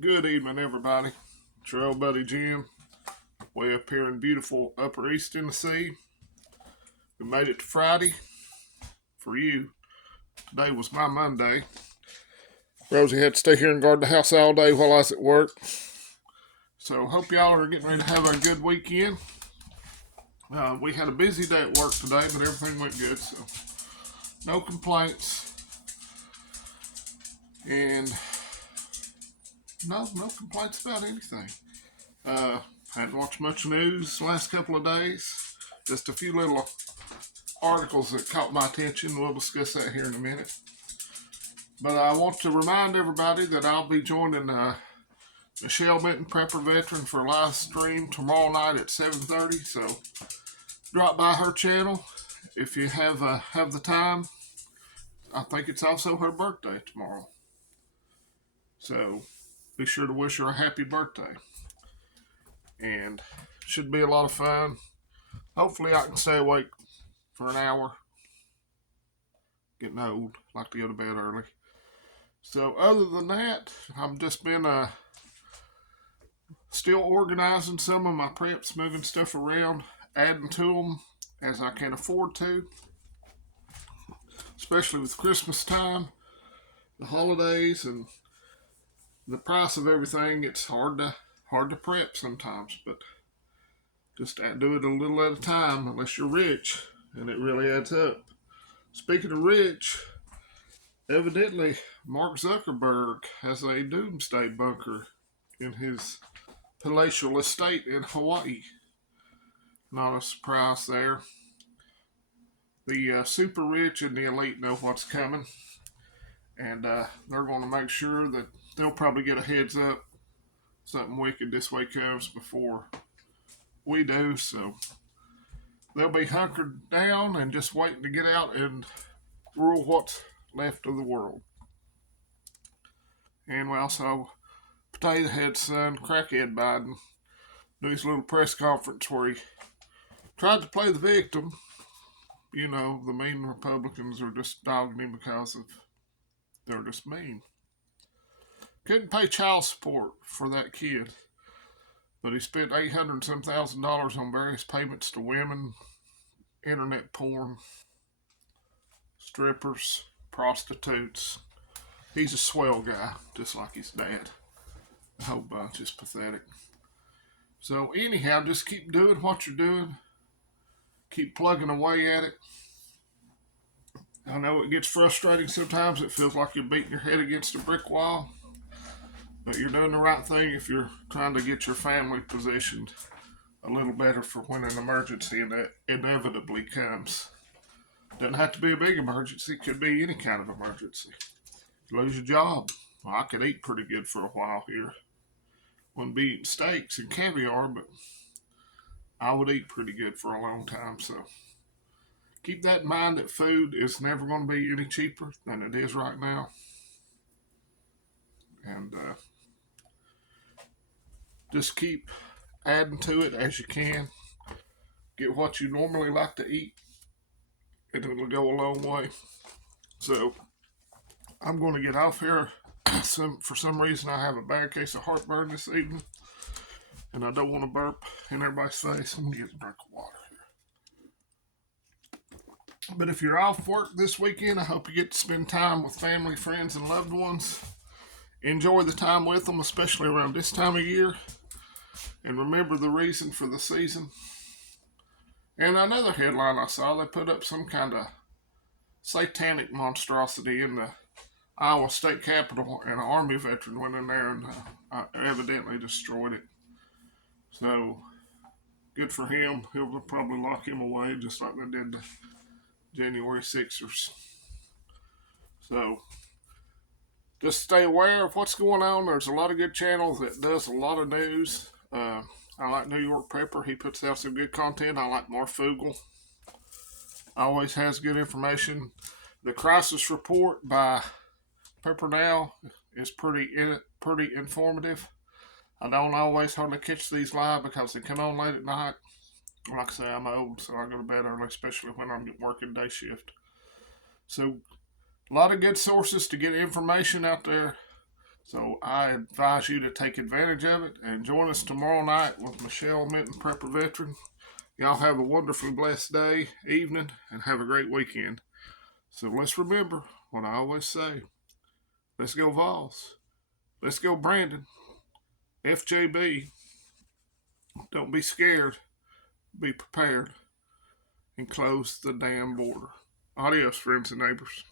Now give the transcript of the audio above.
Good evening, everybody. It's your old buddy Jim, way up here in beautiful Upper East Tennessee. We made it to Friday for you. Today was my Monday. Rosie had to stay here and guard the house all day while I was at work. So hope y'all are getting ready to have a good weekend. We had a busy day at work today, but everything went good, so no complaints. And no complaints about anything. Hadn't watched much news the last couple of days. Just a few little articles that caught my attention. We'll discuss that here in a minute. But I want to remind everybody that I'll be joining Michelle Benton, Prepper Veteran, for a live stream tomorrow night at 7:30. So drop by her channel if you have the time. I think it's also her birthday tomorrow. So be sure to wish her a happy birthday. And should be a lot of fun. Hopefully I can stay awake for an hour. Getting old, like to go to bed early. So other than that, I've just been still organizing some of my preps, moving stuff around, adding to them as I can afford to. Especially with Christmas time, the holidays, and the price of everything. It's hard to prep sometimes, but just do it a little at a time unless you're rich, and it really adds up. Speaking of rich, evidently Mark Zuckerberg has a doomsday bunker in his palatial estate in Hawaii. Not a surprise there. The super rich and the elite know what's coming, and they're going to make sure that they'll probably get a heads up something wicked this way comes before we do. So they'll be hunkered down and just waiting to get out and rule what's left of the world. And we also Potato Head son, Crackhead Biden, do his little press conference where he tried to play the victim. You know, the mean Republicans are just dogging him because they're just mean. Couldn't pay child support for that kid, but he spent $800,000 on various payments to women, internet porn, strippers, prostitutes. He's a swell guy, just like his dad. The whole bunch is pathetic. So anyhow, just keep doing what you're doing. Keep plugging away at it. I know it gets frustrating sometimes. It feels like you're beating your head against a brick wall. But you're doing the right thing if you're trying to get your family positioned a little better for when an emergency inevitably comes. Doesn't have to be a big emergency. It could be any kind of emergency. You lose your job. Well, I could eat pretty good for a while here. Wouldn't be eating steaks and caviar, but I would eat pretty good for a long time. So keep that in mind that food is never going to be any cheaper than it is right now. And just keep adding to it as you can. Get what you normally like to eat, and it'll go a long way. So I'm going to get off here. For some reason, I have a bad case of heartburn this evening, and I don't want to burp in everybody's face. I'm going to get a drink of water here. But if you're off work this weekend, I hope you get to spend time with family, friends, and loved ones. Enjoy the time with them, especially around this time of year. And remember the reason for the season. And another headline I saw, they put up some kind of satanic monstrosity in the Iowa State Capitol, and an Army veteran went in there and evidently destroyed it. So, good for him. He'll probably lock him away just like they did the January 6ers. So, just stay aware of what's going on. There's a lot of good channels that does a lot of news. I like New York Pepper. He puts out some good content. I like Mark Fugel. Always has good information. The Crisis Report by Pepper Now is pretty informative. I don't always hardly catch these live because they come on late at night. Like I say, I'm old, so I go to bed early, especially when I'm working day shift. So, a lot of good sources to get information out there So I advise you to take advantage of it and join us tomorrow night with Michelle Minton, Prepper Veteran. Y'all have a wonderfully blessed day, evening, and have a great weekend. So let's remember what I always say. Let's go Vols. Let's go Brandon. FJB. Don't be scared. Be prepared. And close the damn border. Adios, friends and neighbors.